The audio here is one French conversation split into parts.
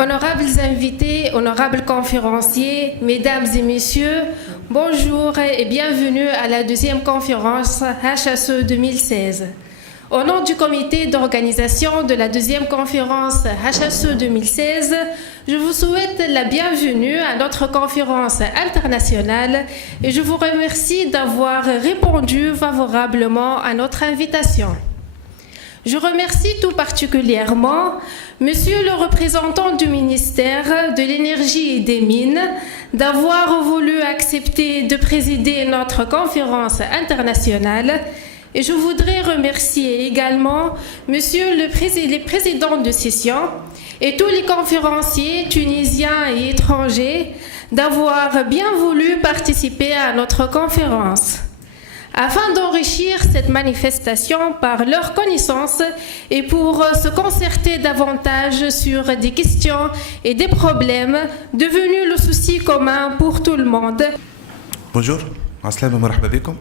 Honorables invités, honorables conférenciers, mesdames et messieurs, bonjour et bienvenue à la deuxième conférence HSE 2016. Au nom du comité d'organisation de la deuxième conférence HSE 2016, je vous souhaite la bienvenue à notre conférence internationale et je vous remercie d'avoir répondu favorablement à notre invitation. Je remercie tout particulièrement Monsieur le représentant du ministère de l'Énergie et des Mines d'avoir voulu accepter de présider notre conférence internationale. Et je voudrais remercier également Monsieur les présidents de session et tous les conférenciers tunisiens et étrangers d'avoir bien voulu participer à notre conférence. Afin d'enrichir cette manifestation par leurs connaissances et pour se concerter davantage sur des questions et des problèmes devenus le souci commun pour tout le monde. Bonjour, assalamu alaikum.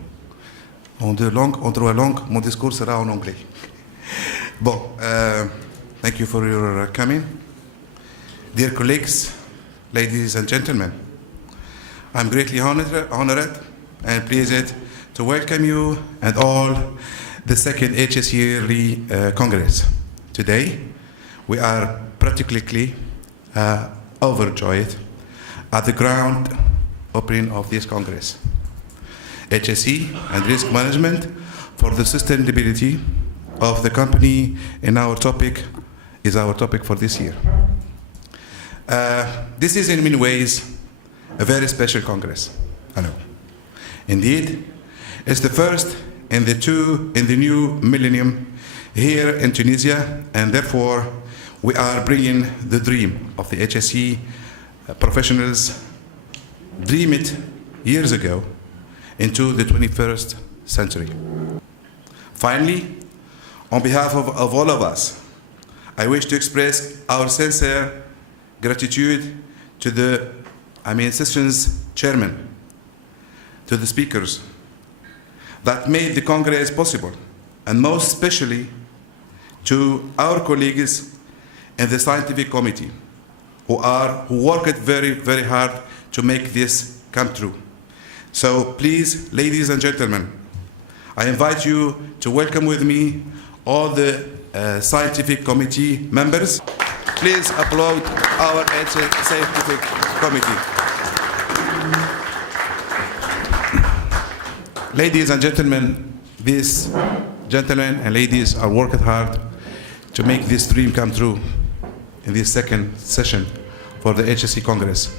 En trois langues, mon discours sera en anglais. Bon, thank you for your coming. Dear colleagues, ladies and gentlemen, I'm greatly honored and pleased to welcome you and all the second HSE Yearly Congress. Today, we are particularly overjoyed at the ground opening of this Congress. HSE and risk management for the sustainability of the company in our topic is our topic for this year. This is in many ways a very special Congress, I know. Indeed, it's the first in the new millennium here in Tunisia, and therefore we are bringing the dream of the HSE professionals, dream it years ago, into the 21st century. Finally, on behalf of all of us, I wish to express our sincere gratitude to the session's chairman, to the speakers, that made the Congress possible, and most especially to our colleagues in the scientific committee who worked very, very hard to make this come true. So please, ladies and gentlemen, I invite you to welcome with me all the scientific committee members. Please applaud our scientific committee. Ladies and gentlemen, these gentlemen and ladies are working hard to make this dream come true in this second session for the HSE Congress.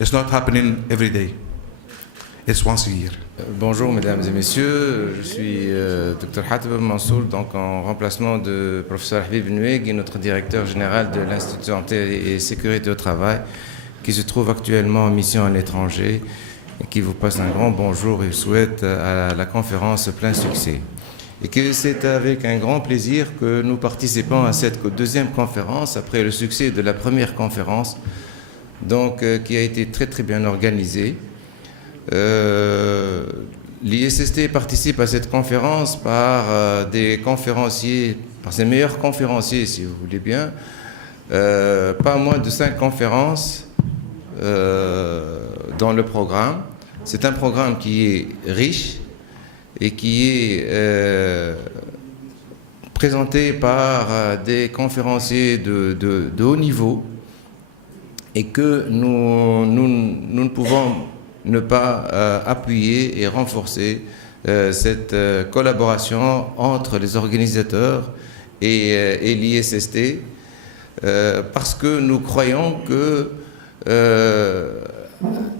It's not happening every day. It's once a year. Bonjour mesdames et messieurs, je suis Dr Hatib Mansour, donc en remplacement de professeur Habib Noueg, notre directeur général de l'Institut de santé et sécurité au travail, qui se trouve actuellement en mission à l'étranger, et qui vous passe un grand bonjour et souhaite à la conférence plein succès. Et que c'est avec un grand plaisir que nous participons à cette deuxième conférence, après le succès de la première conférence, donc, qui a été très très bien organisée. L'ISST participe à cette conférence par des conférenciers, par ses meilleurs conférenciers si vous voulez bien, pas moins de 5 conférences dans le programme. C'est un programme qui est riche et qui est présenté par des conférenciers de haut niveau et que nous ne pouvons ne pas appuyer et renforcer cette collaboration entre les organisateurs et l'ISST parce que nous croyons que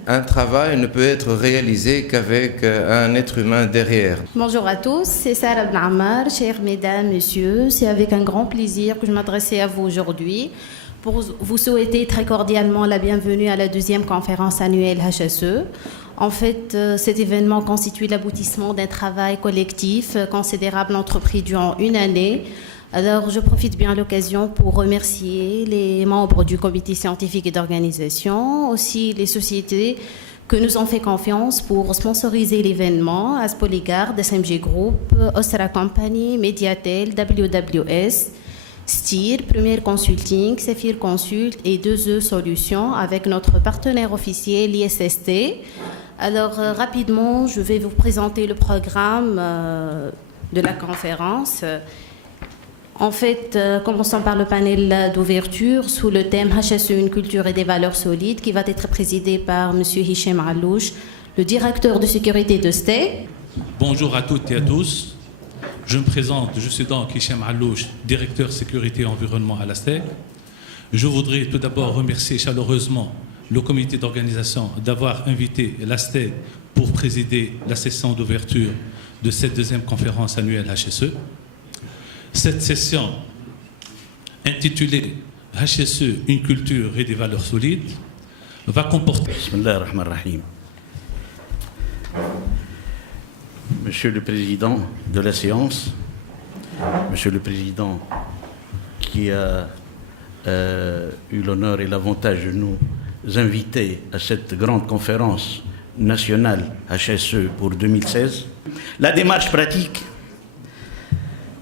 un travail ne peut être réalisé qu'avec un être humain derrière. Bonjour à tous, c'est Sarah Ben Ammar, chères mesdames, messieurs. C'est avec un grand plaisir que je m'adressais à vous aujourd'hui pour vous souhaiter très cordialement la bienvenue à la deuxième conférence annuelle HSE. En fait, cet événement constitue l'aboutissement d'un travail collectif considérable entrepris durant une année. Alors, je profite bien de l'occasion pour remercier les membres du comité scientifique et d'organisation, aussi les sociétés que nous ont fait confiance pour sponsoriser l'événement, Aspoligard, SMG Group, Ostra Company, Mediatel, WWS, STIR, Premier Consulting, Sephir Consult et 2E Solutions avec notre partenaire officiel, l'ISST. Alors, rapidement, je vais vous présenter le programme de la conférence. En fait, commençons par le panel d'ouverture sous le thème HSE, une culture et des valeurs solides, qui va être présidé par M. Hicham Allouche, le directeur de sécurité de STE. Bonjour à toutes et à tous. Je me présente, je suis donc Hicham Allouche, directeur sécurité et environnement à la STE. Je voudrais tout d'abord remercier chaleureusement le comité d'organisation d'avoir invité la STE pour présider la session d'ouverture de cette deuxième conférence annuelle HSE. Cette session, intitulée HSE, une culture et des valeurs solides, va comporter... Bismillah ar-Rahman ar-Rahim. Monsieur le Président de la séance, Monsieur le Président qui a eu l'honneur et l'avantage de nous inviter à cette grande conférence nationale HSE pour 2016, la démarche pratique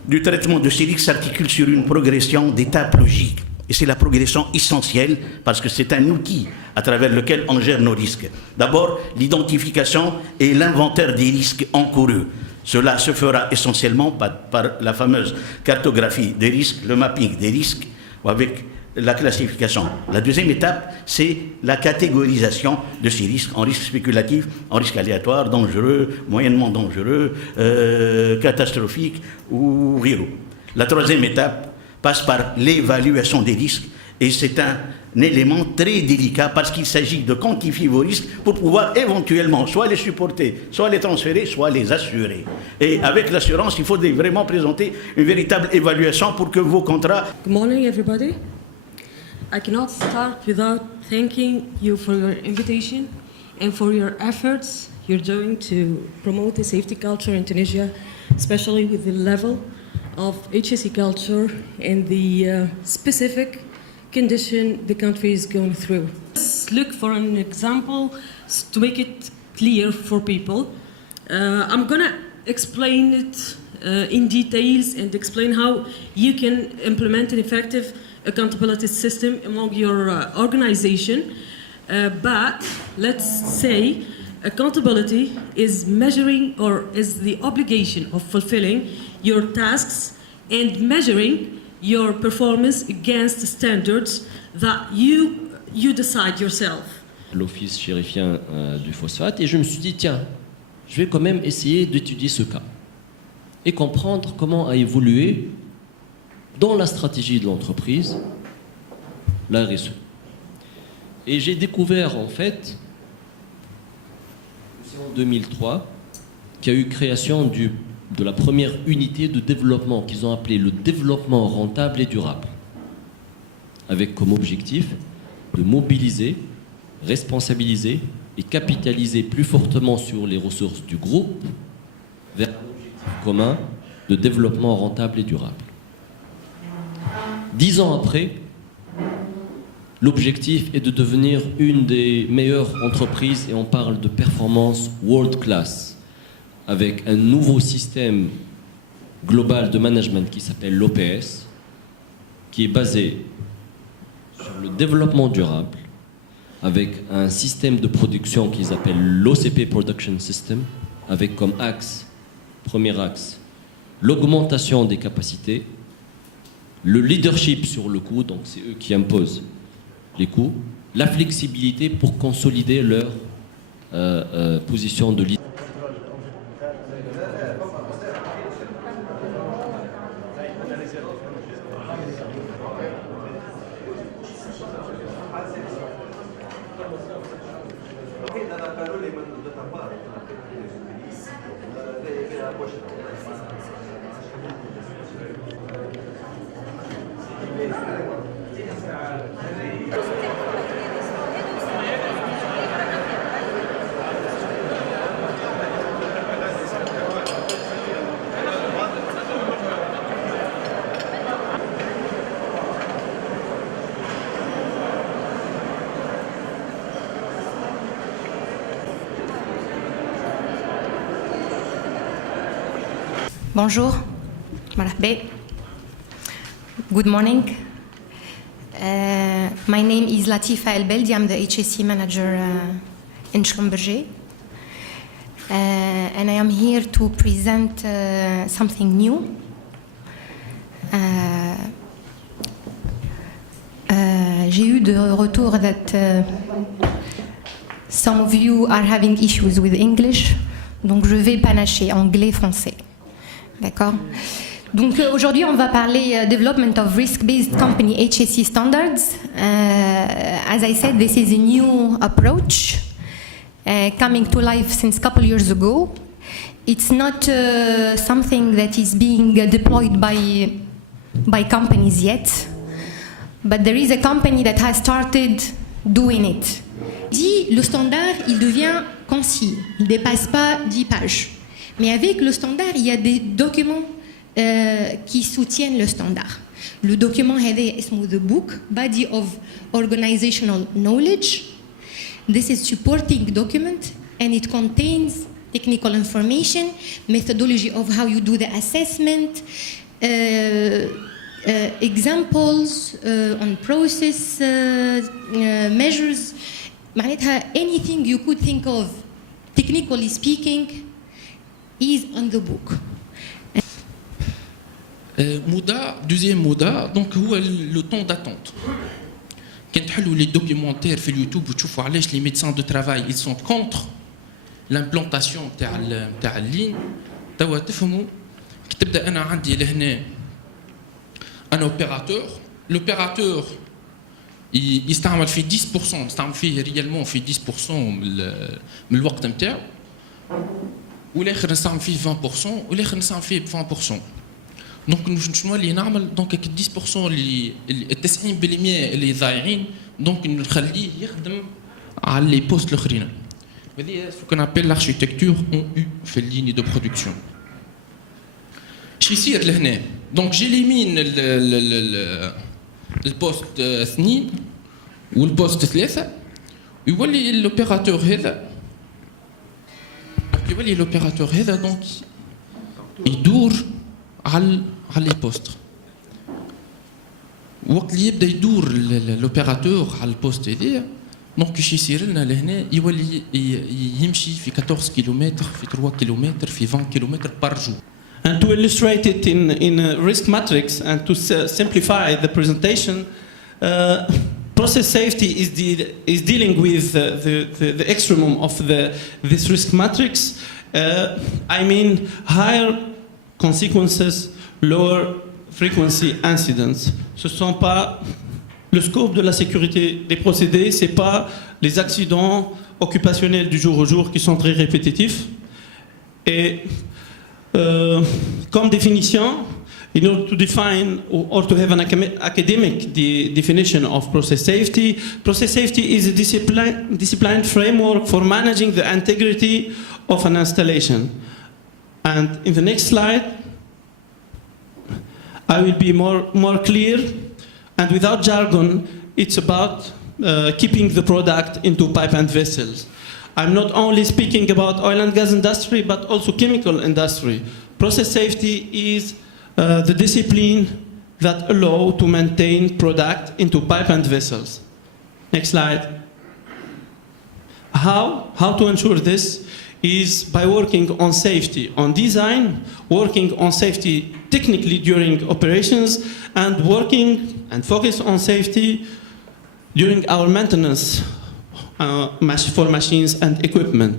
du traitement de ces risques s'articule sur une progression d'étapes logiques. Et c'est la progression essentielle parce que c'est un outil à travers lequel on gère nos risques. D'abord, l'identification et l'inventaire des risques encourus. Cela se fera essentiellement par la fameuse cartographie des risques, le mapping des risques, ou avec la classification. La deuxième étape, c'est la catégorisation de ces risques en risques spéculatifs, en risques aléatoires, dangereux, moyennement dangereux, catastrophiques ou viraux. La troisième étape passe par l'évaluation des risques et c'est un élément très délicat parce qu'il s'agit de quantifier vos risques pour pouvoir éventuellement soit les supporter, soit les transférer, soit les assurer. Et avec l'assurance, il faut vraiment présenter une véritable évaluation pour que vos contrats... Good morning, everybody. I cannot start without thanking you for your invitation and for your efforts you're doing to promote the safety culture in Tunisia, especially with the level of HSE culture and the specific condition the country is going through. Let's look for an example to make it clear for people. I'm going to explain it in details and explain how you can implement an effective accountability system among your organization. But let's say accountability is measuring or is the obligation of fulfilling your tasks and measuring your performance against the standards that you decide yourself. L'office chérifien du phosphate et je me suis dit tiens, je vais quand même essayer d'étudier ce cas et comprendre comment a évolué dans la stratégie de l'entreprise la RSE. Et j'ai découvert en fait en 2003 qu'il y a eu création de la première unité de développement qu'ils ont appelé le développement rentable et durable, avec comme objectif de mobiliser, responsabiliser et capitaliser plus fortement sur les ressources du groupe vers un objectif commun de développement rentable et durable. 10 ans après, l'objectif est de devenir une des meilleures entreprises et on parle de performance world class avec un nouveau système global de management qui s'appelle l'OPS, qui est basé sur le développement durable, avec un système de production qu'ils appellent l'OCP Production System, avec comme axe, premier axe, l'augmentation des capacités, le leadership sur le coût, donc c'est eux qui imposent les coûts, la flexibilité pour consolider leur position de leader. Bonjour, مرحبا. Good morning. My name is Latifa El Beldi. I'm the HSC manager in Schlumberger. And I am here to present something new. J'ai eu de retour that some of you are having issues with English, donc je vais panacher anglais-français. D'accord? Donc aujourd'hui, on va parler development of risk-based company HSE standards. As I said, this is a new approach coming to life since a couple years ago. It's not something that is being deployed by companies yet, but there is a company that has started doing it. Le standard, il devient concis, il ne dépasse pas 10 pages. Mais avec le standard, il y a des documents qui soutiennent le standard. Le document هذا اسمه the book, Body of Organizational Knowledge. This is supporting document and it contains technical information, methodology of how you do the assessment, examples on process measures. معناتها anything you could think of, technically speaking, is on the book. Deuxième moda, donc هو le temps d'attente. كان تحلوا les documentaires في اليوتيوب وتشوفوا علاش les médecins de travail ils sont contre l'implantation تاع اللين. توا تفهموا كي تبدا انا عندي لهنا un opérateur, l'opérateur يستعمل في 10%، يستعمل فيه ريالمون في 10% من الوقت نتاعو، والاخر نستعمل فيه 20% والاخر نستعمل فيه ب 20%. دونك شنو اللي نعمل؟ دونك 10% اللي 90% اللي ضايعين دونك نخليه يخدم على لي بوست الاخرين. هذه سو كون ابل لاركتيكتور اون يو في الليني دو برودكسيون. شو يصير لهنا؟ دونك جيليمين البوست 2 والبوست 3 ويولي الاوبيراتور هذا دونك يدور على لي بوست. وقت اللي يبدا يدور الاوبيراتور على البوست هذايا دونك شي يصير لنا لهنا يولي يمشي في 14 كيلومتر في 3 كيلومتر في 20 كيلومتر بار جور. And to illustrate it in a risk matrix and to simplify the presentation, process safety is dealing with the extremum of this risk matrix. I mean higher consequences, lower frequency incidents. Ce ne sont pas le scope de la sécurité des procédés, ce n'est pas les accidents occupationnels du jour au jour qui sont très répétitifs. Et comme définition, in order to define or to have an academic definition of process safety is a disciplined framework for managing the integrity of an installation. And in the next slide, I will be more clear, and without jargon, it's about keeping the product into pipe and vessels. I'm not only speaking about oil and gas industry, but also chemical industry. Process safety is the discipline that allow to maintain product into pipe and vessels. Next slide. How to ensure this is by working on safety, on design, working on safety technically during operations, and working and focus on safety during our maintenance for machines and equipment.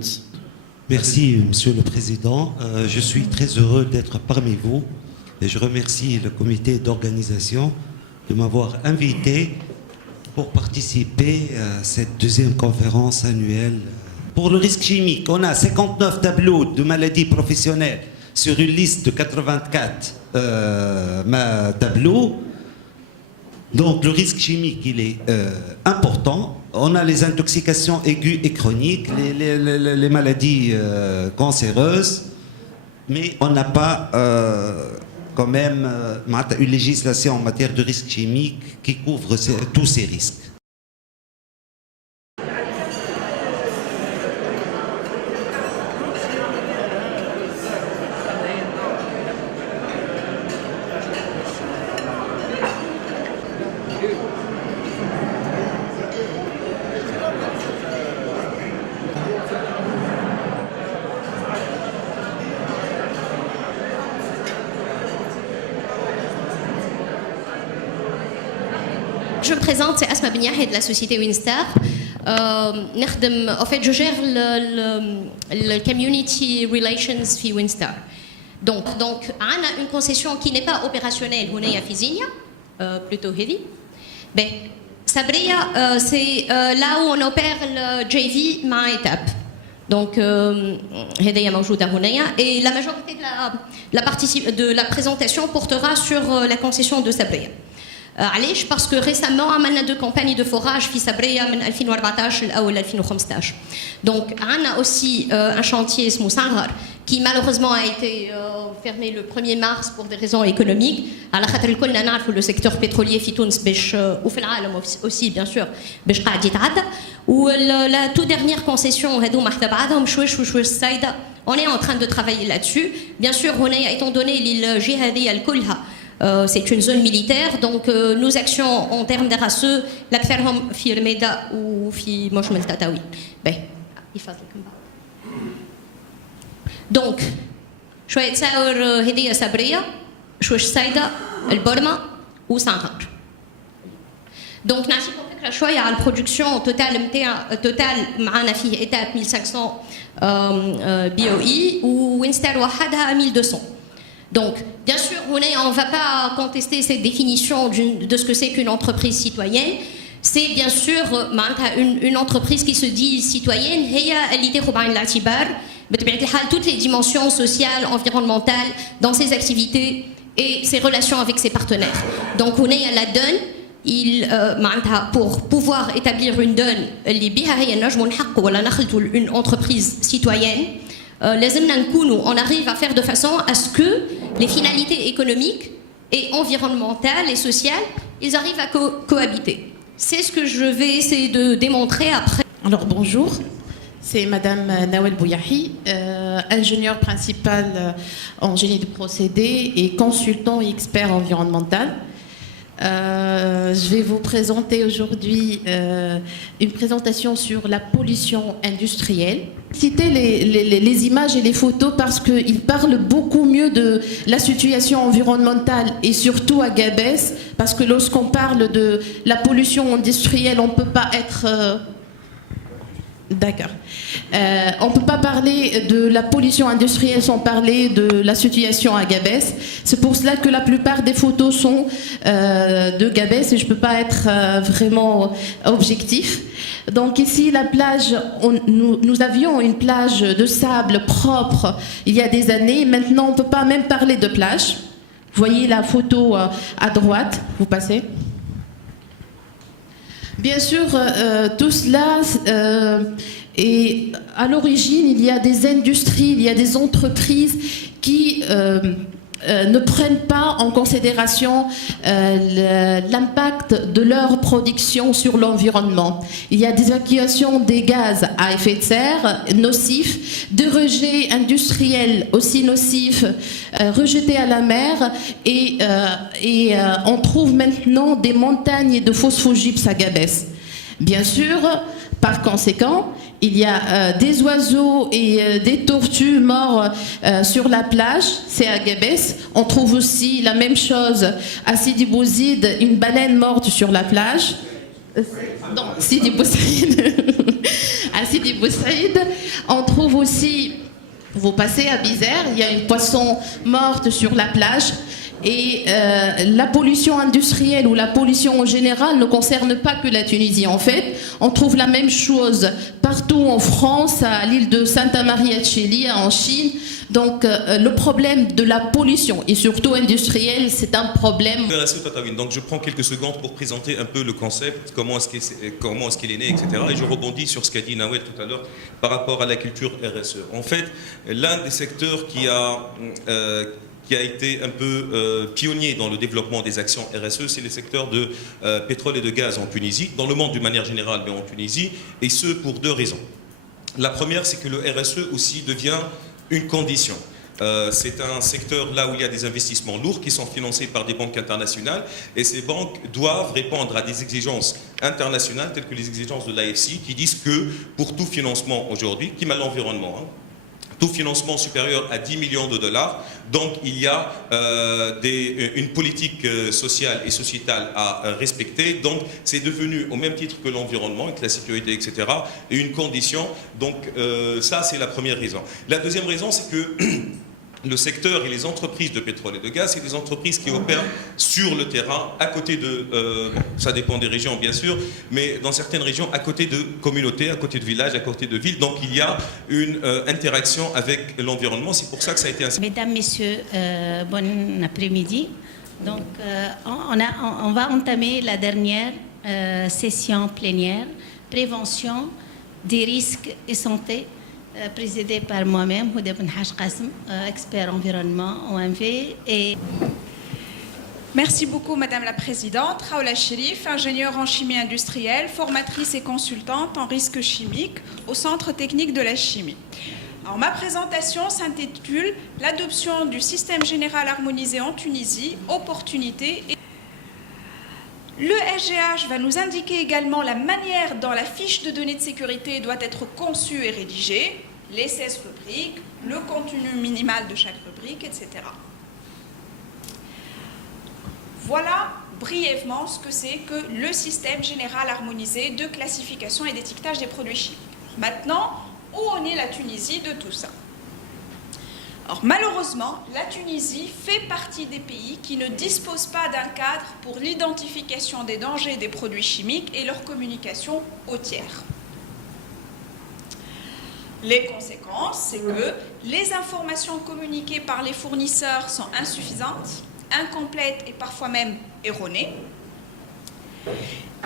Merci, Monsieur le Président. Je suis très heureux d'être parmi vous et je remercie le comité d'organisation de m'avoir invité pour participer à cette deuxième conférence annuelle. Pour le risque chimique, on a 59 tableaux de maladies professionnelles sur une liste de 84 tableaux. Donc le risque chimique, il est important. On a les intoxications aiguës et chroniques, les maladies cancéreuses, mais on n'a pas quand même une législation en matière de risque chimique qui couvre tous ces risques. je me présente, c'est Asma Beniahi de la société Winstar. En fait, je gère le community relations في Winstar. Donc, on a une concession qui n'est pas opérationnelle, on est à Fizinia, plutôt heavy. Ben, Sabria, c'est là où on opère le JV ma étape. Donc, et la majorité de la présentation portera sur la concession de Sabria. Parce que récemment, on a 2 campagnes de forage في Sabria من 2014 ou 2015. Donc, on a aussi un chantier Smoussangar qui malheureusement a été fermé le 1er mars pour des raisons économiques. على خاطر الكلنا نعرفوا le secteur pétrolier في تونس وفي العالم aussi bien sûr باش قاعد يتعدى. La toute dernière concession هذوما حتى بعضهم شويش السايدة. On est en train de travailler là-dessus. Bien sûr, étant donné l'île هذه الكلها c'est une zone militaire, donc nos actions en termes d'RSE, l'akثرهم في رميدة وفي مجمل تطاوي. يفضلكم. Donc, شوية تصاور هدية صبرية، شوية سايدة، البرمة وسانغار. Donc نعطيكم فكرة شوية على البرودكسيون توتال معنا فيه إتاب 1500 BOE ووينستار وحدها 1200. Donc, bien sûr, on ne va pas contester cette définition de ce que c'est qu'une entreprise citoyenne. C'est bien sûr une entreprise qui se dit citoyenne. Toutes les dimensions sociales, environnementales dans ses activités et ses relations avec ses partenaires. Donc, on est à la donne. Pour pouvoir établir une donne, une entreprise citoyenne, on arrive à faire de façon à ce que les finalités économiques et environnementales et sociales, ils arrivent à cohabiter. C'est ce que je vais essayer de démontrer après. Alors bonjour, c'est Madame Nawel Bouyahi, ingénieure principale en génie de procédés et consultant et expert environnemental. Je vais vous présenter aujourd'hui une présentation sur la pollution industrielle. Citer les images et les photos parce qu'ils parlent beaucoup mieux de la situation environnementale et surtout à Gabès, parce que lorsqu'on parle de la pollution industrielle, on ne peut pas être... D'accord. On ne peut pas parler de la pollution industrielle sans parler de la situation à Gabès. C'est pour cela que la plupart des photos sont de Gabès et je ne peux pas être vraiment objectif. Donc ici, la plage, nous avions une plage de sable propre il y a des années. Maintenant, on ne peut pas même parler de plage. Vous voyez la photo à droite, vous passez. Bien sûr, tout cela, et à l'origine, il y a des industries, il y a des entreprises qui ne prennent pas en considération l'impact de leur production sur l'environnement. Il y a des évacuations des gaz à effet de serre nocifs, des rejets industriels aussi nocifs rejetés à la mer et on trouve maintenant des montagnes de phosphogypse à Gabès. Bien sûr, par conséquent, il y a des oiseaux et des tortues morts sur la plage, c'est à Gabès. On trouve aussi la même chose à Sidi Bouzid, une baleine morte sur la plage. Non, Sidi Bouzid. À Sidi Bouzid, on trouve aussi, vous passez à Bizère, il y a une poisson morte sur la plage. Et la pollution industrielle ou la pollution en général ne concerne pas que la Tunisie. En fait, on trouve la même chose partout en France, à l'île de Santa Maria Cheli, en Chine. Donc le problème de la pollution et surtout industrielle, c'est un problème. Donc je prends quelques secondes pour présenter un peu le concept, comment est-ce qu'il est né, etc. Et je rebondis sur ce qu'a dit Nawel tout à l'heure par rapport à la culture RSE. En fait, l'un des secteurs qui a été un peu pionnier dans le développement des actions RSE, c'est le secteur de pétrole et de gaz en Tunisie, dans le monde d'une manière générale, mais en Tunisie, et ce pour 2 raisons. La première, c'est que le RSE aussi devient une condition. C'est un secteur là où il y a des investissements lourds qui sont financés par des banques internationales et ces banques doivent répondre à des exigences internationales telles que les exigences de l'AFC qui disent que pour tout financement aujourd'hui, qui met l'environnement, tout financement supérieur à 10 millions de dollars. Donc il y a une politique sociale et sociétale à respecter. Donc c'est devenu, au même titre que l'environnement et que la sécurité, etc., une condition. Donc ça, c'est la première raison. La deuxième raison, c'est que le secteur et les entreprises de pétrole et de gaz, c'est des entreprises qui opèrent sur le terrain, à côté de, ça dépend des régions bien sûr, mais dans certaines régions, à côté de communautés, à côté de villages, à côté de villes. Donc il y a une interaction avec l'environnement. C'est pour ça que ça a été ainsi. Mesdames, Messieurs, bon après-midi. Donc on va entamer la dernière session plénière, prévention des risques et santé, présidée par moi-même, Houda Ben Haj Qassem, expert environnement OMV. Et merci beaucoup, Madame la Présidente. Raoula Chérif, ingénieure en chimie industrielle, formatrice et consultante en risques chimiques au Centre technique de la chimie. Alors, ma présentation s'intitule « L'adoption du système général harmonisé en Tunisie, opportunités et... » Le SGH va nous indiquer également la manière dont la fiche de données de sécurité doit être conçue et rédigée, les 16 rubriques, le contenu minimal de chaque rubrique, etc. Voilà brièvement ce que c'est que le système général harmonisé de classification et d'étiquetage des produits chimiques. Maintenant, où en est la Tunisie de tout ça ? Alors, malheureusement, la Tunisie fait partie des pays qui ne disposent pas d'un cadre pour l'identification des dangers des produits chimiques et leur communication aux tiers. Les conséquences, c'est que les informations communiquées par les fournisseurs sont insuffisantes, incomplètes et parfois même erronées.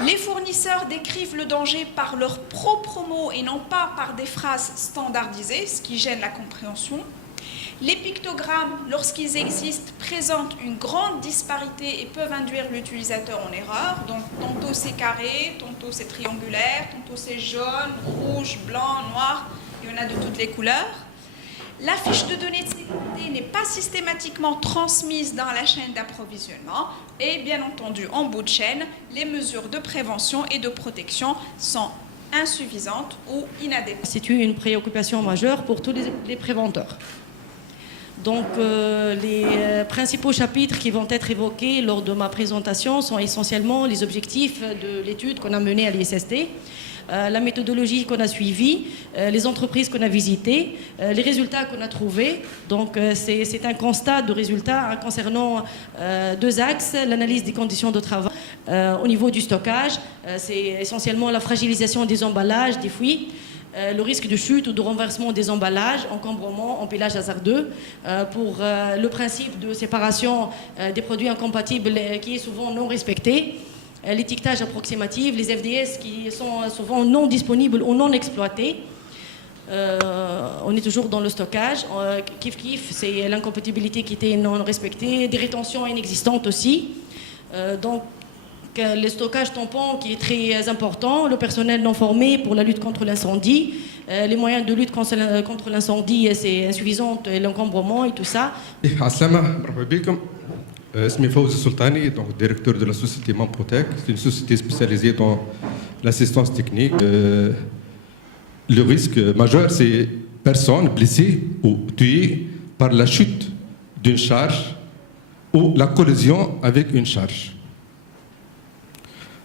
Les fournisseurs décrivent le danger par leurs propres mots et non pas par des phrases standardisées, ce qui gêne la compréhension. Les pictogrammes, lorsqu'ils existent, présentent une grande disparité et peuvent induire l'utilisateur en erreur. Donc, tantôt c'est carré, tantôt c'est triangulaire, tantôt c'est jaune, rouge, blanc, noir. Il y en a de toutes les couleurs. La fiche de données de sécurité n'est pas systématiquement transmise dans la chaîne d'approvisionnement. Et bien entendu, en bout de chaîne, les mesures de prévention et de protection sont insuffisantes ou inadéquates. C'est une préoccupation majeure pour tous les préventeurs. Donc, les principaux chapitres qui vont être évoqués lors de ma présentation sont essentiellement les objectifs de l'étude qu'on a menée à l'ISST, la méthodologie qu'on a suivie, les entreprises qu'on a visitées, les résultats qu'on a trouvés. Donc, c'est un constat de résultats concernant deux axes, l'analyse des conditions de travail au niveau du stockage, c'est essentiellement la fragilisation des emballages, des fuites, le risque de chute ou de renversement des emballages, encombrement, empilage hasardeux, pour le principe de séparation des produits incompatibles qui est souvent non respecté, l'étiquetage approximatif, les FDS qui sont souvent non disponibles ou non exploités. On est toujours dans le stockage. Kiff, c'est l'incompatibilité qui était non respectée, des rétentions inexistantes aussi. Donc, le stockage tampon qui est très important, le personnel non formé pour la lutte contre l'incendie, les moyens de lutte contre l'incendie, c'est insuffisant, l'encombrement et tout ça. Je suis Fawzi Sultani, donc directeur de la société Mamprotec. C'est une société spécialisée dans l'assistance technique. Le risque majeur, c'est personnes blessées ou tuées par la chute d'une charge ou la collision avec une charge.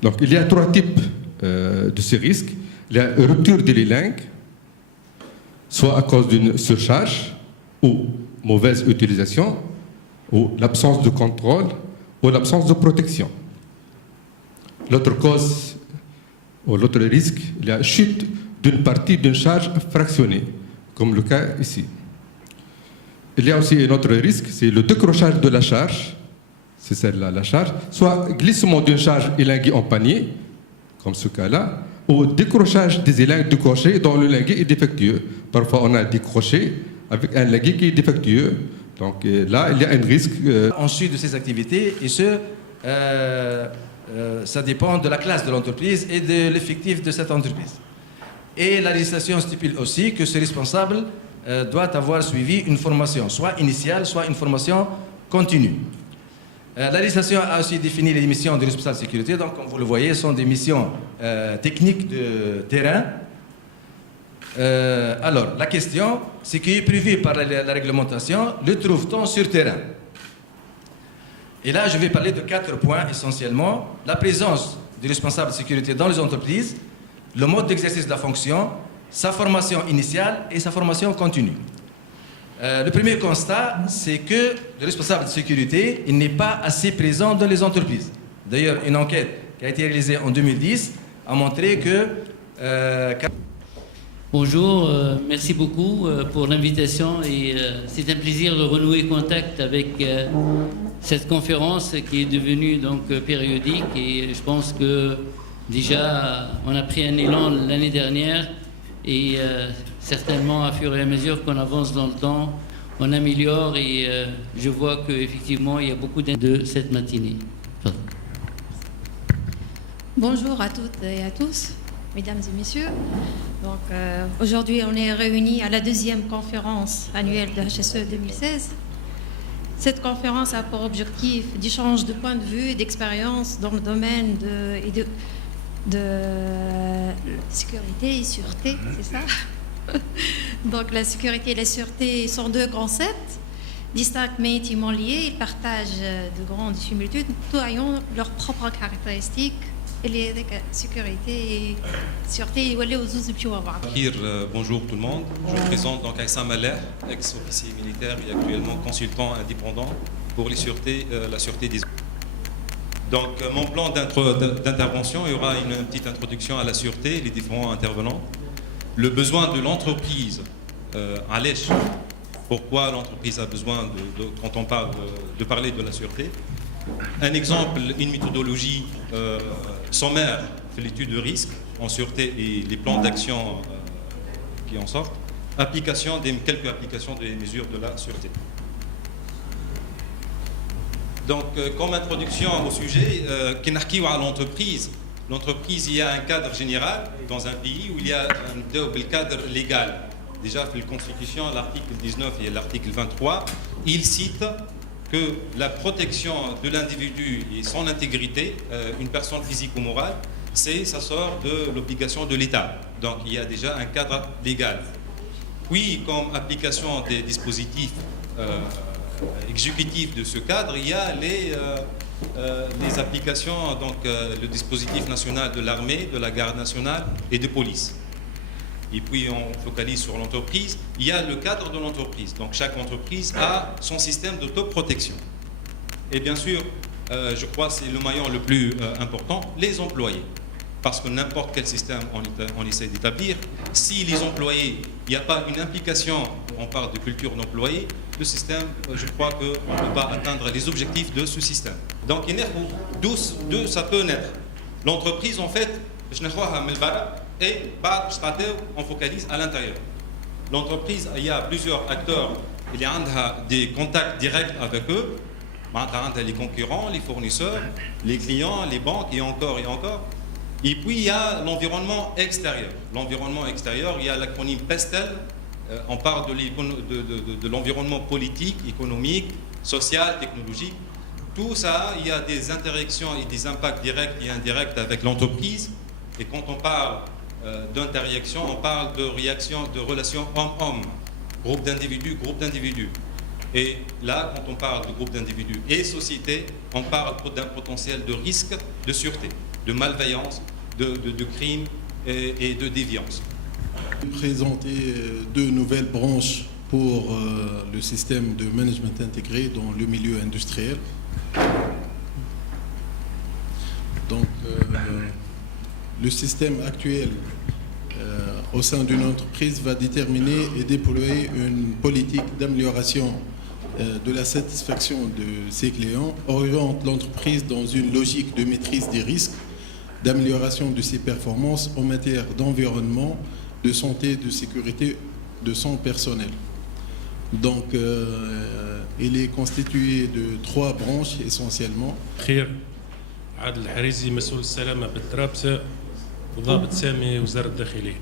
Donc, il y a trois types de ces risques. La rupture de l'élingue, soit à cause d'une surcharge ou mauvaise utilisation, ou l'absence de contrôle, ou l'absence de protection. L'autre cause, ou l'autre risque, la chute d'une partie d'une charge fractionnée, comme le cas ici. Il y a aussi un autre risque, c'est le décrochage de la charge, c'est celle-là, la charge, soit glissement d'une charge élinguée en panier, comme ce cas-là, ou décrochage des élingues du crochet dont le linguet est défectueux. Parfois, on a des crochets avec un linguet qui est défectueux. Donc là, il y a un risque. Ensuite de ces activités, et ça dépend de la classe de l'entreprise et de l'effectif de cette entreprise. Et la législation stipule aussi que ce responsable doit avoir suivi une formation, soit initiale, soit une formation continue. La législation a aussi défini les missions des responsables de sécurité. Donc, comme vous le voyez, ce sont des missions techniques de terrain Alors, la question, ce qui est prévu par la réglementation, le trouve-t-on sur terrain? Et là, je vais parler de 4 points essentiellement. La présence du responsable de sécurité dans les entreprises, le mode d'exercice de la fonction, sa formation initiale et sa formation continue. Le premier constat, c'est que le responsable de sécurité, il n'est pas assez présent dans les entreprises. D'ailleurs, une enquête qui a été réalisée en 2010 a montré que... Bonjour, merci beaucoup pour l'invitation et c'est un plaisir de renouer contact avec cette conférence qui est devenue donc périodique et je pense que déjà on a pris un élan l'année dernière et certainement à fur et à mesure qu'on avance dans le temps, on améliore et je vois qu'effectivement il y a beaucoup de cette matinée. Bonjour à toutes et à tous, mesdames et messieurs. Donc, aujourd'hui, on est réunis à la 2e conférence annuelle de HSE 2016. Cette conférence a pour objectif d'échange de points de vue et d'expérience dans le domaine de sécurité et sûreté, c'est ça? Donc, la sécurité et la sûreté sont 2 concepts distincts mais intimement liés. Ils partagent de grandes similitudes, tout ayant leurs propres caractéristiques. Sécurité et sûreté bonjour tout le monde, je me présente donc Aïssam Aller, ex-officier militaire et actuellement consultant indépendant pour la sûreté des eaux. Donc mon plan d'intervention, il y aura une petite introduction à la sûreté, les différents intervenants, le besoin de l'entreprise à l'échelle, pourquoi l'entreprise a besoin quand on parle de parler de la sûreté. Un exemple, une méthodologie sommaire de l'étude de risque en sûreté et les plans d'action qui en sortent, quelques applications des mesures de la sûreté. Donc, comme introduction au sujet, à l'entreprise, il y a un cadre général dans un pays où il y a un double cadre légal. Déjà, la Constitution, l'article 19 et l'article 23, il cite que la protection de l'individu et son intégrité, une personne physique ou morale, ça sort de l'obligation de l'État. Donc il y a déjà un cadre légal. Puis, comme application des dispositifs exécutifs de ce cadre, il y a les applications, donc le dispositif national de l'armée, de la garde nationale et de police. Et puis on focalise sur l'entreprise, il y a le cadre de l'entreprise. Donc chaque entreprise a son système d'autoprotection. Et bien sûr, je crois que c'est le maillon le plus important, les employés. Parce que n'importe quel système on essaie d'établir, si les employés, il n'y a pas une implication, on parle de culture d'employés, le système, je crois qu'on ne peut pas atteindre les objectifs de ce système. Donc d'où ça peut naître. L'entreprise, en fait, et on focalise à l'intérieur. L'entreprise, il y a plusieurs acteurs, il y a des contacts directs avec eux, les concurrents, les fournisseurs, les clients, les banques et encore et encore. Et puis il y a l'environnement extérieur. L'environnement extérieur, il y a l'acronyme PESTEL, on parle de l'environnement politique, économique, social, technologique. Tout ça, il y a des interactions et des impacts directs et indirects avec l'entreprise. Et quand on parle d'interaction, on parle de relations homme-homme, groupe d'individus. Et là, quand on parle de groupe d'individus et société, on parle d'un potentiel de risque de sûreté, de malveillance, de crime et de déviance. Présenter 2 nouvelles branches pour le système de management intégré dans le milieu industriel. Donc, le système actuel au sein d'une entreprise va déterminer et déployer une politique d'amélioration de la satisfaction de ses clients, oriente l'entreprise dans une logique de maîtrise des risques, d'amélioration de ses performances en matière d'environnement, de santé, de sécurité de son personnel. Donc, il est constitué de 3 branches essentiellement. عادل الحريزي مسؤول السلامة بالترابسة وضابط سامي وزارة الداخلية.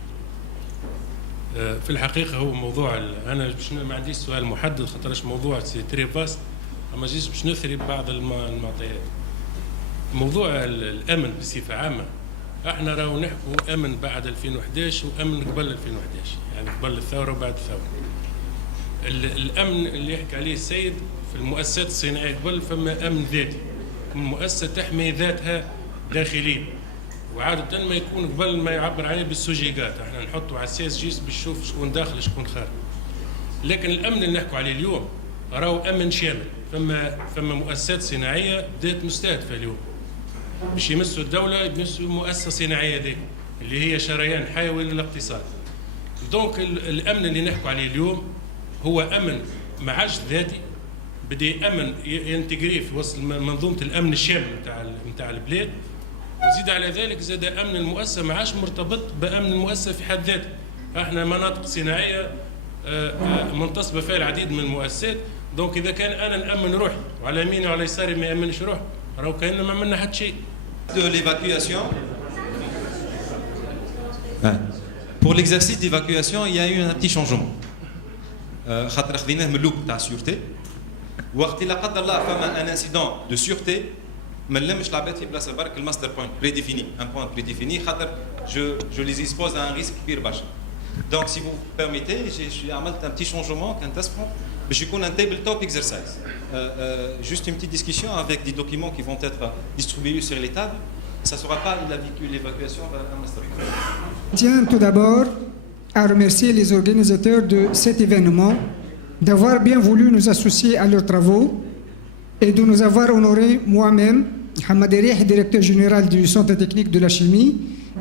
في الحقيقة هو موضوع أنا باش ما عنديش سؤال محدد خاطرش موضوع سي تري فاست أما جيت باش نثري بعض المعطيات. موضوع الأمن بصفة عامة احنا راهو نحكوا امن بعد 2011 وامن قبل 2011 يعني قبل الثوره وبعد الثوره. الامن اللي يحكي عليه السيد في المؤسسات الصناعيه قبل فما امن ذاتي، المؤسسه تحمي ذاتها داخليا، وعاده ما يكون قبل ما يعبر عليه بالسوجيغات، احنا نحطوا على السيس جيس باش نشوف شكون داخل شكون خارج. لكن الامن اللي نحكوا عليه اليوم راهو امن شامل، فما مؤسسات صناعيه بدات مستهدفه اليوم باش يمسوا الدوله، يمسوا مؤسسه صناعيه ذيك اللي هي شريان حيوي للاقتصاد. دونك الامن اللي نحكوا عليه اليوم هو امن ما عادش ذاتي، بدي امن ينتجري في وسط منظومه الامن الشامل نتاع البلاد، وزيد على ذلك زاد امن المؤسسه ما عادش مرتبط بامن المؤسسه في حد ذاته. احنا مناطق صناعيه منتصبه فيها العديد من المؤسسات، دونك اذا كان انا نامن روحي وعلى يميني وعلى يساري ما يامنش روحي راهو كأننا ما عملنا حتى شيء. De l'évacuation. Pour l'exercice d'évacuation, il y a eu un petit changement. خاطر خذيناه من اللوب تاع السيورتي، وقت لا قدر الله فما ان انسيدون دو سيورتي ما نلمش العباد في بلاصه برك الماستر بوينت بريديفيني، ان بوينت بريديفيني خاطر جو ليز اكسبوز ان ريسك كبير برشا. دونك سي فو بيرميتي جي عملت ان بتي شونجمون كان تسمو باش يكون ان تيبل توب اكسرسايز. Juste une petite discussion avec des documents qui vont être distribués sur les tables. Ça ne sera pas l'évacuation vers un master plan. Je tiens tout d'abord à remercier les organisateurs de cet événement d'avoir bien voulu nous associer à leurs travaux et de nous avoir honorés moi-même, Mohamed Erih, directeur général du Centre technique de la chimie,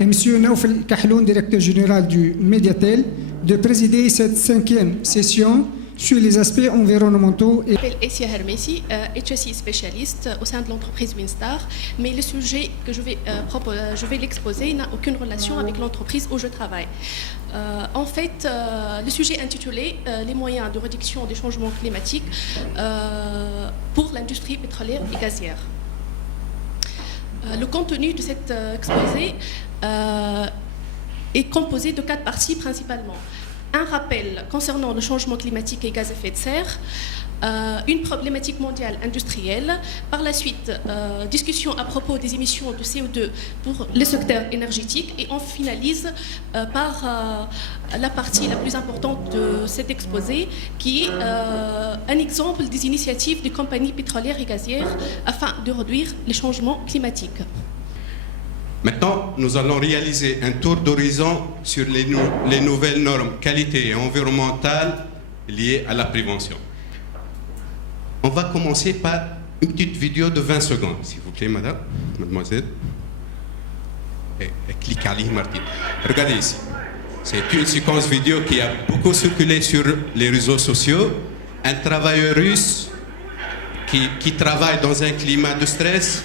et M. Naoufel Kahloun, directeur général du Mediatel, de présider cette 5e session sur les aspects environnementaux. Je m'appelle Essia Hermesi, HSI spécialiste au sein de l'entreprise Winstar, mais le sujet que je vais l'exposer n'a aucune relation avec l'entreprise où je travaille. En fait, le sujet intitulé Les moyens de réduction des changements climatiques pour l'industrie pétrolière et gazière. Le contenu de cet exposé est composé de 4 parties principalement. Un rappel concernant le changement climatique et gaz à effet de serre, une problématique mondiale industrielle, par la suite discussion à propos des émissions de CO2 pour le secteur énergétique, et on finalise par la partie la plus importante de cet exposé qui est un exemple des initiatives des compagnies pétrolières et gazières afin de réduire les changements climatiques. Maintenant, nous allons réaliser un tour d'horizon sur les nouvelles normes qualité et environnementales liées à la prévention. On va commencer par une petite vidéo de 20 secondes, s'il vous plaît, mademoiselle. Et cliquez à Martine. Regardez ici. C'est une séquence vidéo qui a beaucoup circulé sur les réseaux sociaux. Un travailleur russe qui travaille dans un climat de stress,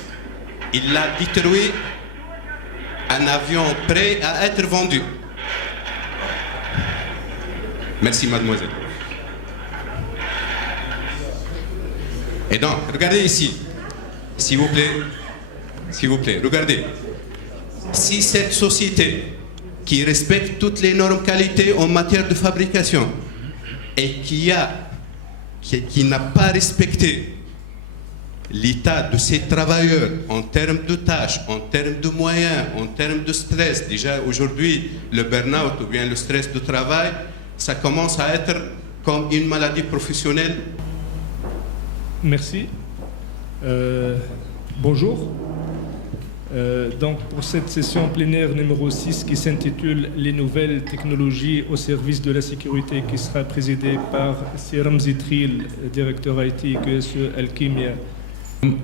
il l'a détruit un avion prêt à être vendu. Merci, mademoiselle. Et donc, regardez ici, s'il vous plaît, regardez. Si cette société qui respecte toutes les normes qualité en matière de fabrication et qui n'a pas respecté l'état de ces travailleurs en termes de tâches, en termes de moyens, en termes de stress. Déjà aujourd'hui, le burn-out ou bien le stress de travail, ça commence à être comme une maladie professionnelle. Merci. Bonjour. Donc pour cette session plénière numéro 6 qui s'intitule Les nouvelles technologies au service de la sécurité, qui sera présidée par Siram Zitril, directeur IT QSE Alchimia.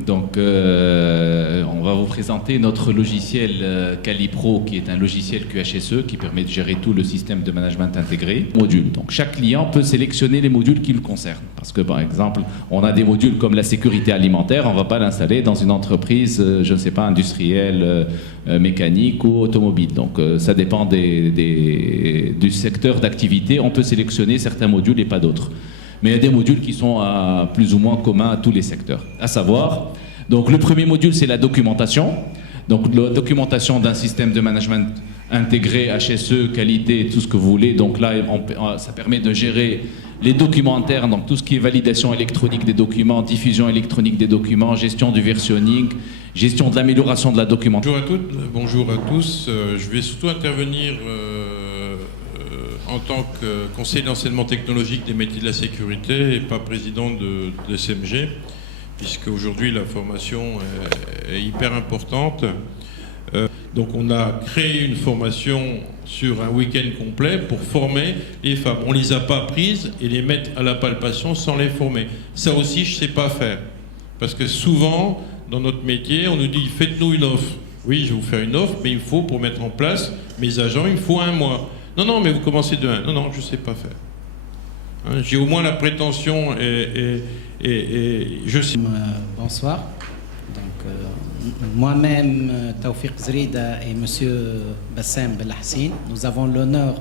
Donc, on va vous présenter notre logiciel Calipro, qui est un logiciel QHSE qui permet de gérer tout le système de management intégré. Modules. Donc, chaque client peut sélectionner les modules qui le concernent. Parce que, par exemple, on a des modules comme la sécurité alimentaire, on ne va pas l'installer dans une entreprise, je ne sais pas, industrielle, mécanique ou automobile. Donc, ça dépend du secteur d'activité. On peut sélectionner certains modules et pas d'autres. Mais il y a des modules qui sont plus ou moins communs à tous les secteurs. À savoir, donc le premier module, c'est la documentation. Donc la documentation d'un système de management intégré, HSE, qualité, tout ce que vous voulez. Donc là, ça permet de gérer les documents internes, donc tout ce qui est validation électronique des documents, diffusion électronique des documents, gestion du versionning, gestion de l'amélioration de la documentation. Bonjour à toutes, bonjour à tous. Je vais surtout intervenir en tant que conseiller d'enseignement technologique des métiers de la sécurité et pas président de SMG, puisque aujourd'hui la formation est hyper importante. Donc on a créé une formation sur un week-end complet pour former les femmes. On ne les a pas prises et les mettre à la palpation sans les former. Ça aussi, je ne sais pas faire. Parce que souvent, dans notre métier, on nous dit « faites-nous une offre ». Oui, je vais vous faire une offre, mais il faut, pour mettre en place mes agents, il faut 1 mois. Non, non, mais vous commencez de 1. Non, non, je ne sais pas faire. Hein, j'ai au moins la prétention et je sais... Bonsoir. Moi-même, Tawfiq Zrida et M. Bassem Belhassin, nous avons l'honneur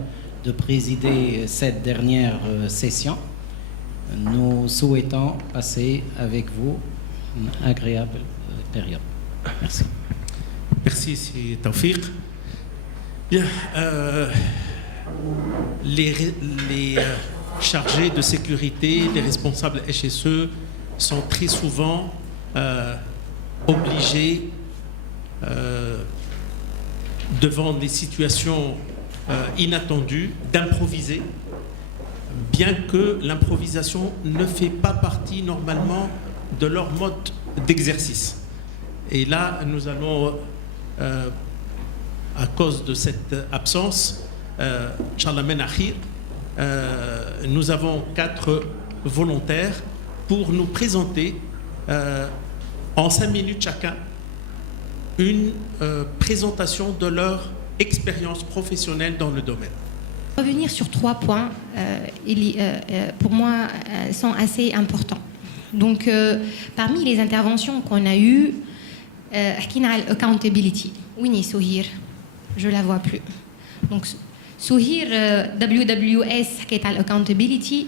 de présider cette dernière session. Nous souhaitons passer avec vous une agréable période. Merci. Merci, c'est Tawfiq. Bien, les chargés de sécurité, les responsables HSE sont très souvent obligés, devant des situations inattendues, d'improviser, bien que l'improvisation ne fait pas partie normalement de leur mode d'exercice. Et là, nous allons, à cause de cette absence, Charlemagne Akhir, nous avons 4 volontaires pour nous présenter en 5 minutes chacun une présentation de leur expérience professionnelle dans le domaine. Revenir sur 3 points, pour moi, sont assez importants. Donc, parmi les interventions qu'on a eues, accountability. Oui, Souhir, je la vois plus. Donc, Souhir, WWS, qui est à l'accountability,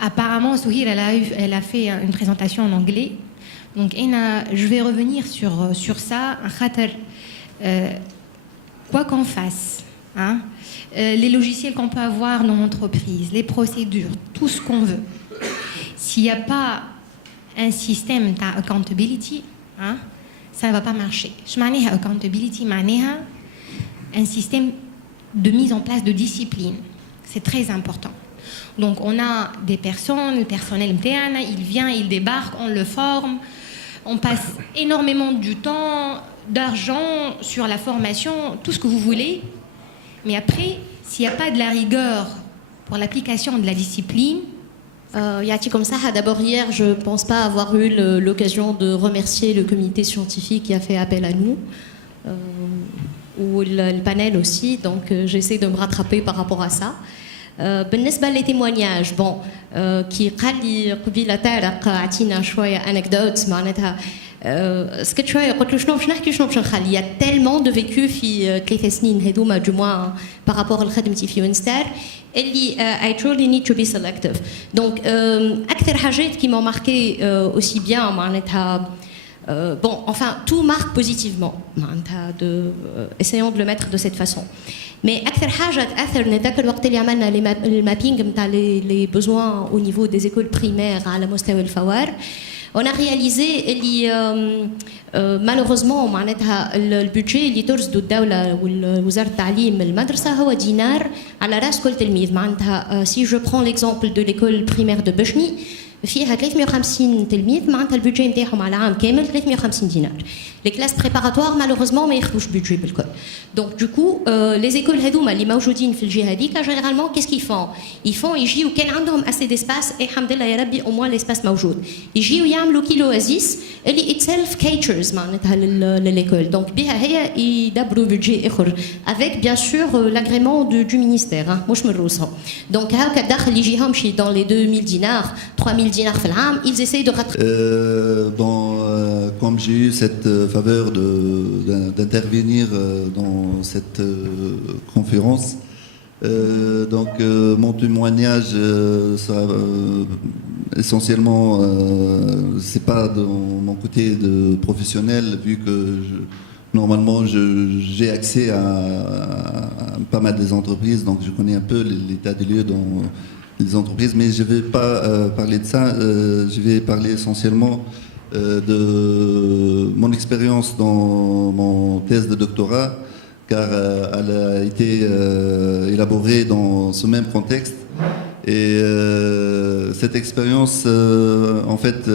apparemment, Souhir, elle a fait une présentation en anglais. Donc, je vais revenir sur ça. Quoi qu'on fasse, hein, les logiciels qu'on peut avoir dans l'entreprise, les procédures, tout ce qu'on veut, s'il n'y a pas un système d'accountability, hein, ça ne va pas marcher. Je m'en accountability, un système de mise en place de discipline. C'est très important. Donc, on a des personnes, le personnel interne, il vient, il débarque, on le forme. On passe énormément du temps, d'argent sur la formation, tout ce que vous voulez. Mais après, s'il n'y a pas de la rigueur pour l'application de la discipline... Yati comme ça, d'abord hier, je ne pense pas avoir eu l'occasion de remercier le comité scientifique qui a fait appel à nous, ou le panel aussi, donc j'essaie de me rattraper par rapport à ça. بالنسبه لي témoignages bon كي قال لي قبيله طارق عطينا شويه انكدوت معناتها سكت شويه قلت له شنو باش نحكي شنو باش نخلي يا تالمون دو فيكو في 3 سنين هذوما دو موان بارابور لخدمتي في وينستار اللي I truly need to be selective donc اكثر حاجات qui m'ont marqué aussi bien معناتها bon enfin tout marque positivement معناتها essayons de le mettre de cette façon. Mais أكثر حاجة تأثر نذاك الوقت اللي عملنا المابينغ نتاع les besoins au niveau des écoles primaires على مستوى الفوار. On a réalisé اللي malheureusement معناتها البودجي اللي ترصده الدولة ووزارة التعليم المدرسة هو دينار على رأس كل تلميذ معناتها si je prends l'exemple de l'école primaire de بشني فيها 350 تلميذ معناتها البودجي نتاعهم على عام كامل 350 دينار. Les classes préparatoires malheureusement ما ياخذوش budget بالكل. Donc du coup les écoles هذوما اللي موجودين في الجهة هذيك généralement qu'est-ce qu'ils font؟ ils font يجيو كان عندهم assez d'espace et الحمد لله يا ربي au moins l'espace موجود. يجيو يعملوا كيلو أزيس اللي itself caters معناتها للl'école. Donc بها هي يدبروا budget آخر avec bien sûr l'agrément du ministère مش من روسهم. Donc هكا داخل يجيهم شي dans les 2000 dinars 3000 dinars في العام ils essayent de rattraper. Comme j'ai eu cette faveur d'intervenir dans cette conférence, donc mon témoignage sera essentiellement, c'est pas de mon côté de professionnel vu que Normalement, j'ai accès à pas mal des entreprises, donc je connais un peu l'état des lieux dans les entreprises, mais je ne vais pas parler de ça. Je vais parler essentiellement de mon expérience dans mon thèse de doctorat, car elle a été élaborée dans ce même contexte. Et cette expérience, en fait,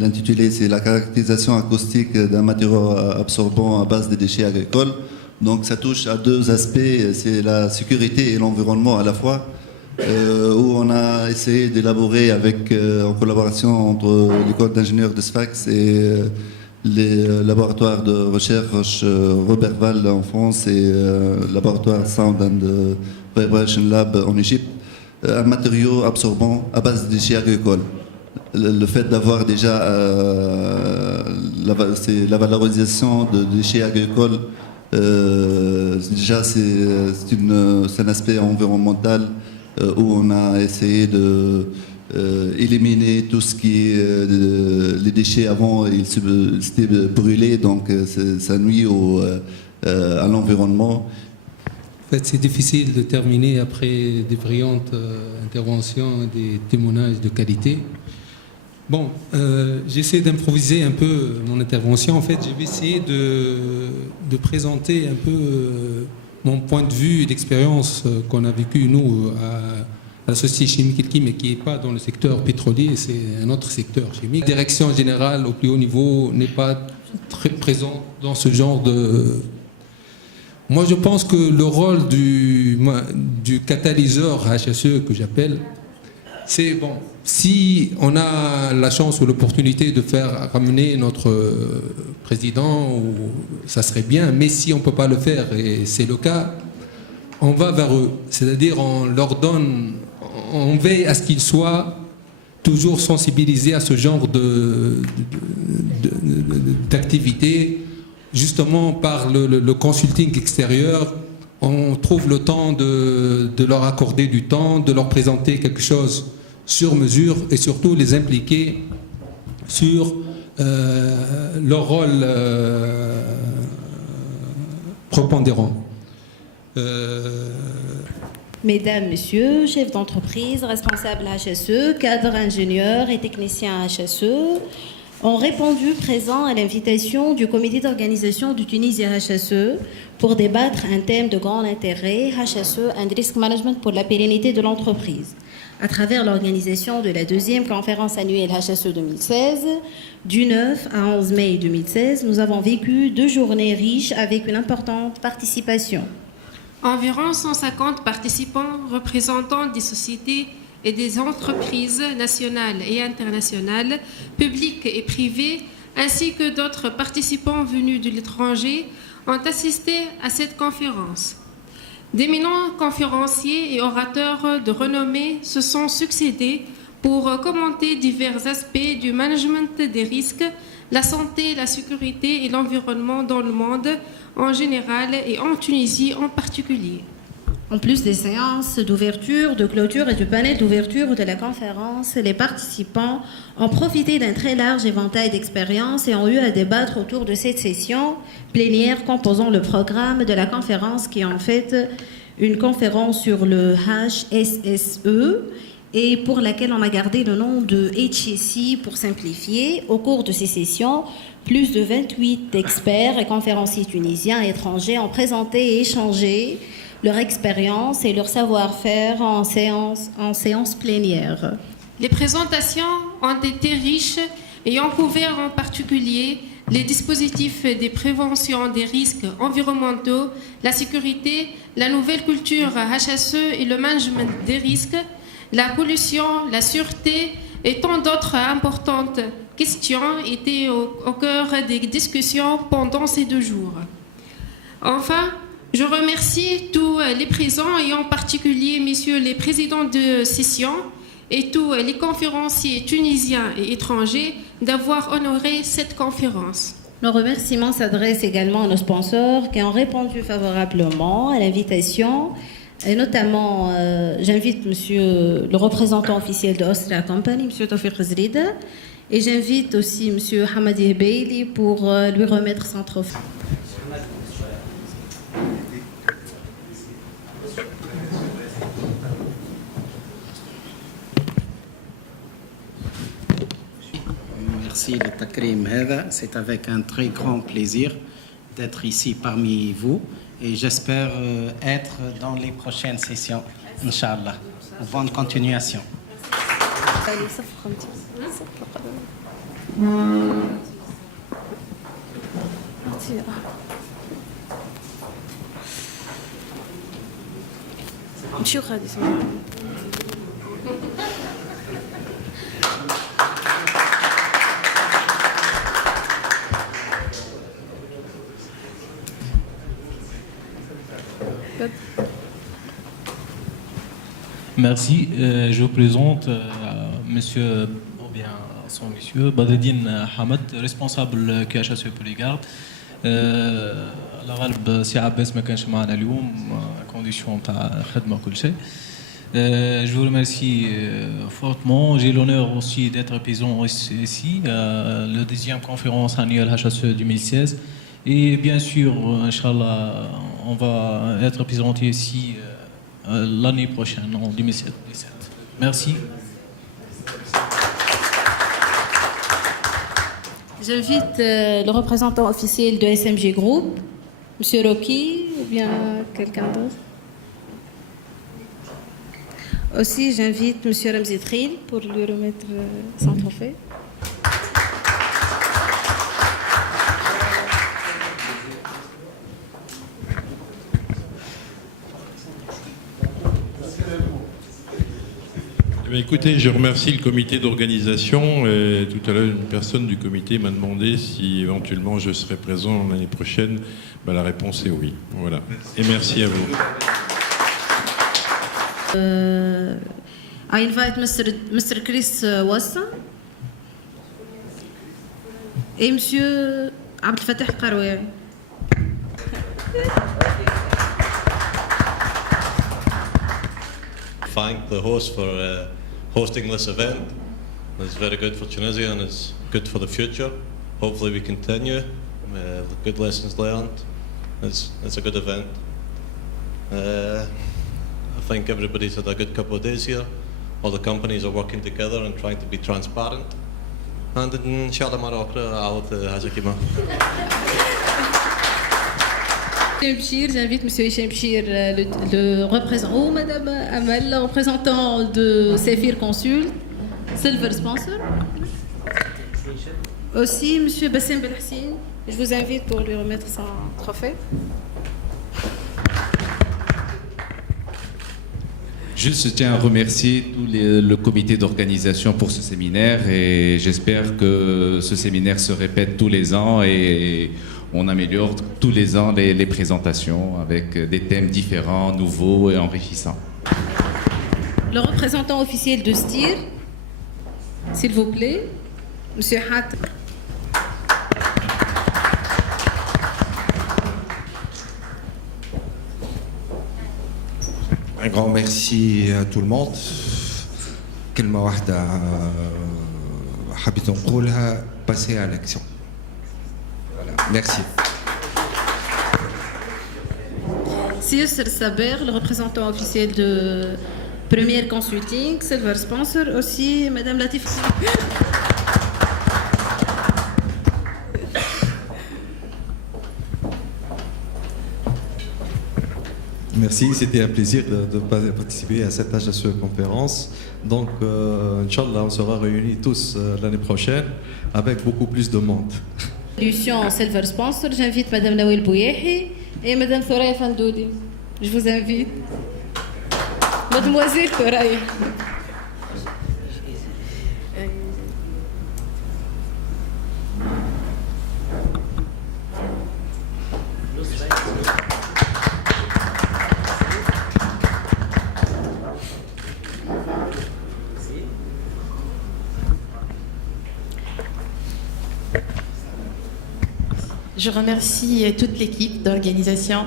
l'intitulé, c'est la caractérisation acoustique d'un matériau absorbant à base des déchets agricoles. Donc ça touche à deux aspects, c'est la sécurité et l'environnement à la fois, où on a essayé d'élaborer en collaboration entre l'école d'ingénieurs de Sfax et les laboratoires de recherche Roberval en France et le laboratoire Sound and Vibration Lab en Égypte, un matériau absorbant à base de déchets agricoles. Le fait d'avoir déjà la valorisation de déchets agricoles, déjà c'est un aspect environnemental où on a essayé de éliminer tout ce qui est les déchets avant, ils s'étaient brûlés, donc ça nuit à l'environnement. En fait, c'est difficile de terminer après des brillantes interventions, des témoignages de qualité. Bon, j'essaie d'improviser un peu mon intervention. En fait, je vais essayer de présenter un peu mon point de vue et d'expérience qu'on a vécu, nous, à la Société chimique Elki, mais qui n'est pas dans le secteur pétrolier, c'est un autre secteur chimique. La direction générale au plus haut niveau n'est pas très présente dans ce genre de... Moi, je pense que le rôle du catalyseur HSE, que j'appelle, c'est bon, si on a la chance ou l'opportunité de faire ramener notre président, ça serait bien, mais si on ne peut pas le faire, et c'est le cas, on va vers eux. C'est-à-dire, on leur donne, on veille à ce qu'ils soient toujours sensibilisés à ce genre d'activité. Justement, par le consulting extérieur, on trouve le temps de leur accorder du temps, de leur présenter quelque chose sur mesure et surtout les impliquer sur leur rôle prépondérant. Mesdames, Messieurs, chefs d'entreprise, responsables HSE, cadres ingénieurs et techniciens HSE, ont répondu présents à l'invitation du comité d'organisation du Tunisia HSE pour débattre un thème de grand intérêt, HSE and Risk Management pour la pérennité de l'entreprise. À travers l'organisation de la deuxième conférence annuelle HSE 2016, du 9 à 11 mai 2016, nous avons vécu 2 journées riches avec une importante participation. Environ 150 participants représentant des sociétés et des entreprises nationales et internationales, publiques et privées, ainsi que d'autres participants venus de l'étranger, ont assisté à cette conférence. D'éminents conférenciers et orateurs de renommée se sont succédés pour commenter divers aspects du management des risques, la santé, la sécurité et l'environnement dans le monde en général et en Tunisie en particulier. En plus des séances d'ouverture, de clôture et du panel d'ouverture de la conférence, les participants ont profité d'un très large éventail d'expériences et ont eu à débattre autour de cette session plénière composant le programme de la conférence qui est en fait une conférence sur le HSSE et pour laquelle on a gardé le nom de HSI pour simplifier. Au cours de ces sessions, plus de 28 experts et conférenciers tunisiens et étrangers ont présenté et échangé leur expérience et leur savoir-faire en séance plénière. Les présentations ont été riches et ont couvert en particulier les dispositifs de prévention des risques environnementaux, la sécurité, la nouvelle culture HSE et le management des risques, la pollution, la sûreté et tant d'autres importantes questions étaient au cœur des discussions pendant ces 2 jours. Enfin, je remercie tous les présents et en particulier messieurs les présidents de session et tous les conférenciers tunisiens et étrangers d'avoir honoré cette conférence. Nos remerciements s'adressent également à nos sponsors qui ont répondu favorablement à l'invitation, Et notamment, j'invite monsieur le représentant officiel de Austria Company, monsieur Tawfiq Zrida, et j'invite aussi monsieur Hamadi Beili pour lui remettre son trophée. Merci de Takrim Heda. C'est avec un très grand plaisir d'être ici parmi vous et j'espère être dans les prochaines sessions, Inch'Allah. Bonne continuation. Merci. Je vous présente monsieur, ou bien son monsieur, Badreddine Hamad, responsable QHSE pour les gardes. على غالب سي عباس ما كانش معنا اليوم كونديسيون تاع خدمه كل شيء. Je vous remercie fortement. J'ai l'honneur aussi d'être présent ici à la deuxième conférence annuelle HSE 2016. Et bien sûr, Inch'Allah, on va être présenté ici l'année prochaine, en 2017. Merci. J'invite le représentant officiel de SMG Group, monsieur Rocky, ou bien quelqu'un d'autre. Aussi, j'invite monsieur Ramzi Tril pour lui remettre son trophée. Écoutez, je remercie le comité d'organisation. Tout à l'heure, une personne du comité m'a demandé si éventuellement je serais présent l'année prochaine. La réponse est oui. Voilà. Et merci à vous. I invite Mr. Chris Wassa et monsieur Abdel Fattah Karoui. Thank the host for hosting this event. It's very good for Tunisia and it's good for the future. Hopefully we continue with good lessons learned. It's a good event. I think everybody's had a good couple of days here. All the companies are working together and trying to be transparent. And inshallah Morocco out Hazakima. J'invite monsieur Hichem Bchir, le représentant, ou madame Amal, le représentant de Saphir Consult, Silver Sponsor. Aussi monsieur Bassem Belhassin, je vous invite pour lui remettre son trophée. Juste, je tiens à remercier tout le comité d'organisation pour ce séminaire et j'espère que ce séminaire se répète tous les ans et on améliore tous les ans les présentations avec des thèmes différents, nouveaux et enrichissants. Le représentant officiel de STIR, s'il vous plaît, monsieur Hat. Un grand merci à tout le monde. كلمة واحدة حبيت نقولها passer à l'action. Voilà, merci. Sir Saber, le représentant officiel de Premier Consulting, Silver Sponsor, aussi madame Latif. Merci, c'était un plaisir de participer à cette HSE conférence. Donc, Inch'Allah, on sera réunis tous l'année prochaine avec beaucoup plus de monde. Solution Silver Sponsor, j'invite madame Nawel Bouyahi et madame Thoraya Fandouli. Je vous invite. Mademoiselle Thoraya. Je remercie toute l'équipe d'organisation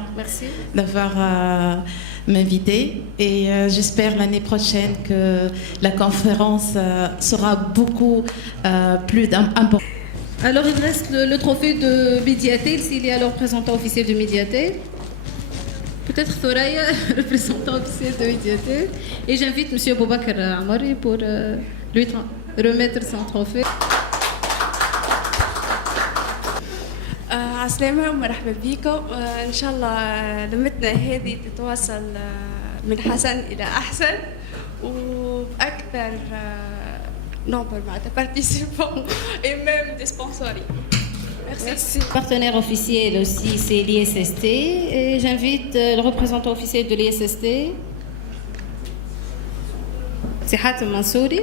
d'avoir m'inviter et j'espère l'année prochaine que la conférence sera beaucoup plus importante. Alors il reste le trophée de Médiaté, s'il y a le représentant officiel de Médiaté. Peut-être Thoraya, représentant officiel de Médiaté. Et j'invite M. Aboubakar Amari pour lui remettre son trophée. عسلامة ومرحبا بكم إن شاء الله لمتنا هذه تتواصل من حسن إلى أحسن وبأكثر nombre de participants et même des sponsoring. Merci. Partenaire officiel aussi, c'est l'ISST. Et j'invite le représentant officiel de l'ISST, c'est Hatem Mansouri.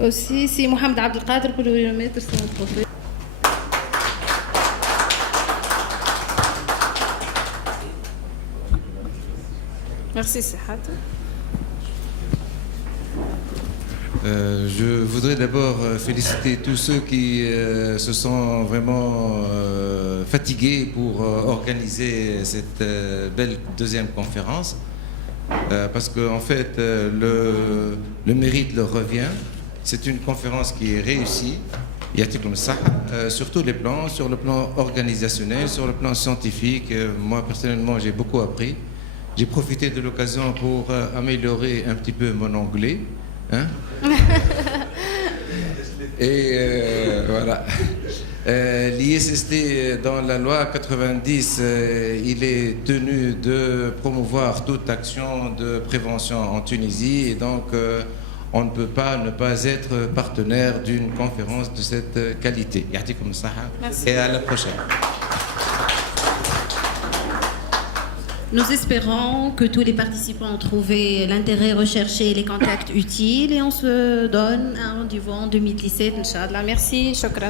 Aussi, c'est Mohamed Abdelkader pour lui remettre son trophée. Merci, c'est Hatem. Je voudrais d'abord féliciter tous ceux qui se sont vraiment fatigués pour organiser cette belle deuxième conférence, parce qu'en fait, le mérite leur revient. C'est une conférence qui est réussie, sur tous les plans, sur le plan organisationnel, sur le plan scientifique. Moi, personnellement, j'ai beaucoup appris. J'ai profité de l'occasion pour améliorer un petit peu mon anglais. Hein? Et voilà. L'ISST, dans la loi 90, il est tenu de promouvoir toute action de prévention en Tunisie et donc on ne peut pas ne pas être partenaire d'une conférence de cette qualité. Merci. Et à la prochaine. Nous espérons que tous les participants ont trouvé l'intérêt recherché et les contacts utiles et on se donne un rendez-vous en 2017, Inch'Allah. Merci, shukran.